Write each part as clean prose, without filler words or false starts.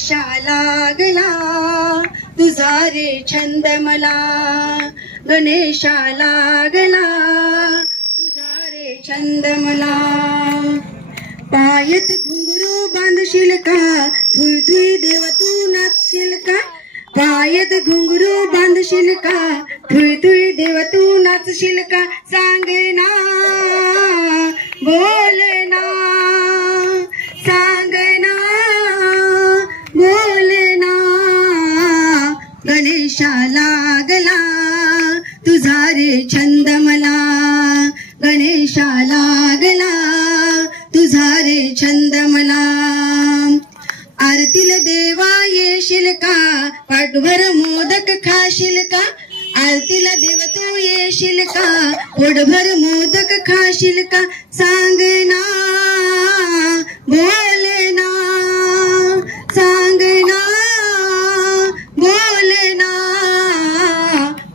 गणेशा लागला तुझा रे छंद मला, गणेशा लागला तुझा रे छंद मला। पायात घुंगरू बांधशील का, थुई थुई देव तू नाचशील का, पायात घुंगरू बांधशील का, थुई थुई देव तू नाचशील का, सांग ना बोल ना, सांग ना बोल ना, गणेशा लागला तुझा रे छंद मला, गणेशा लागला तुझा रे छंद मला। आरतीला देवा येशील का, पाठभर मोदक खाशील का, आरतीला देव तू येशील का, पोटभर मोदक खाशील का, सांग ना बोल ना, सांग ना बोल ना,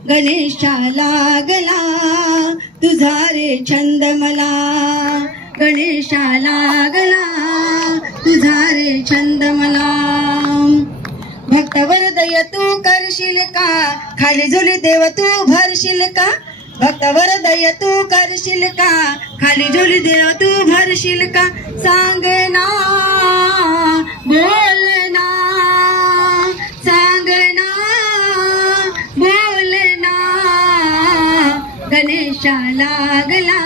गणेशा लागला तुझा रे छंद मला, गणेशा लागला तुझा रे छंद मला। भक्तवर दय तू करशील का, खाली झोली देव तू भरशील का, भक्तवर दय तू करशील का, खाली झोली देव तू भरशील का, सांग ना बोल ना, सांग ना बोल ना, गणेशा लागला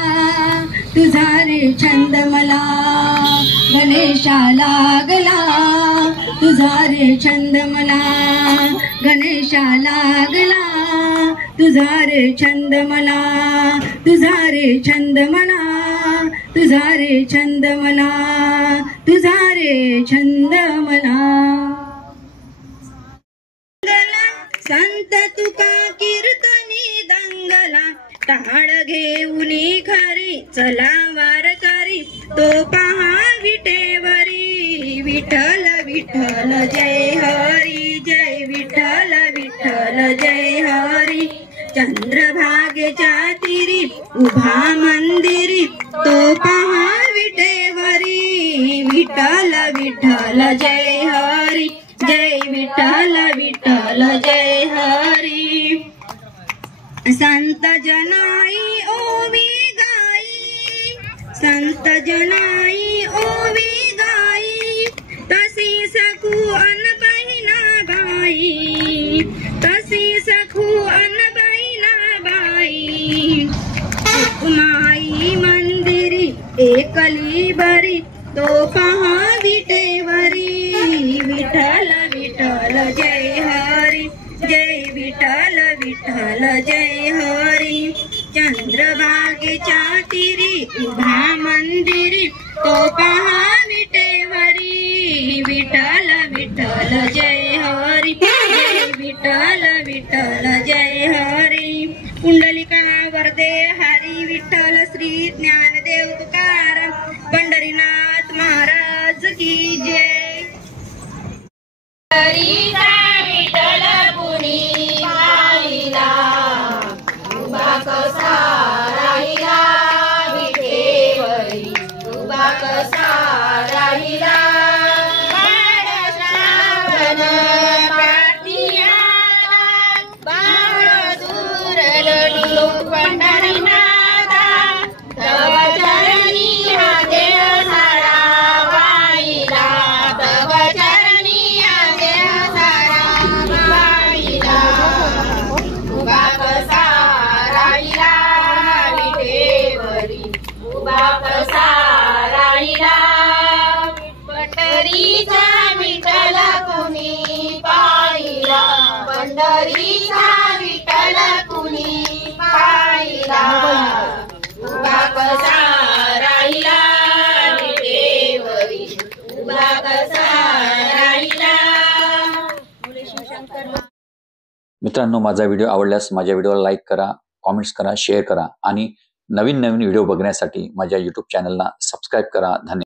तुझा रे छंद मला, गणेशा लागला तुझा रे छंद मला, गणेशा लागला तुझा रे छंद मला, तुझा रे छंद मला, तुझा रे छंद मला, तुझा रे छंद मला। संत तुका कीर्तनी दंगला, टाळ घेऊनी खरी चला वारकरी, तो पहा विटेवरी, विठ्ठल विठ्ठल जय हरी, जय विठ्ठल विठ्ठल जय हरी। चंद्रभागेच्या तीरी उभा मंदिरी, तो पहा विटेवरी, विठ्ठल विठ्ठल जय हरी, जय विठ्ठल विठ्ठल जय हरी। संत जनाई ओवी गाई, संत जनाई ओवी गाई, तसी सखू अन बहिणा बाई, तसी सखू अन बहिणा बाई। माई मंदिरी एकली बरी, तो पहा विटेवरी, विठ्ठल विठ्ठल जय हरी, जय विठ्ठल विठ्ठल जय हरी। चंद्रभागेच्या तीरी उभा मंदिरी, तो पहा विटेवरी, विठ्ठल विठ्ठल जय हरी, जय विठ्ठल विठ्ठल जय हरी। कुंडलिका वरदे हरी विठ्ठल श्री ज्ञानदेव तुकाराम पंढरीनाथ महाराज की जय। विठ्ठल कुणी पाहिला, उभा कसा राहिला विठेवरी, उभा कसा राहिला, श्रावण पाठियाला, बाळ दूर लढलो पंढरीनाथा, तव चरणी हा देव सारा वाहिला, तव चरणी हा देव सारा वाहिला, उभा कसा राहिला विठेवरी, उभा कसा राहिला, पंढरीचा विठ्ठल कुणी पाहिला, पंढरीचा विठ्ठल कुणी पाहिला, उभा कसा राहिला विठेवरी, उभा कसा राहिला। मित्रांनो, माझा व्हिडिओ आवडल्यास माझ्या व्हिडिओला लाईक करा, कमेंट्स करा, शेअर करा आणि नवीन नवीन व्हिडिओ बघण्यासाठी माझ्या YouTube चॅनलला सबस्क्राईब करा। धन्यवाद।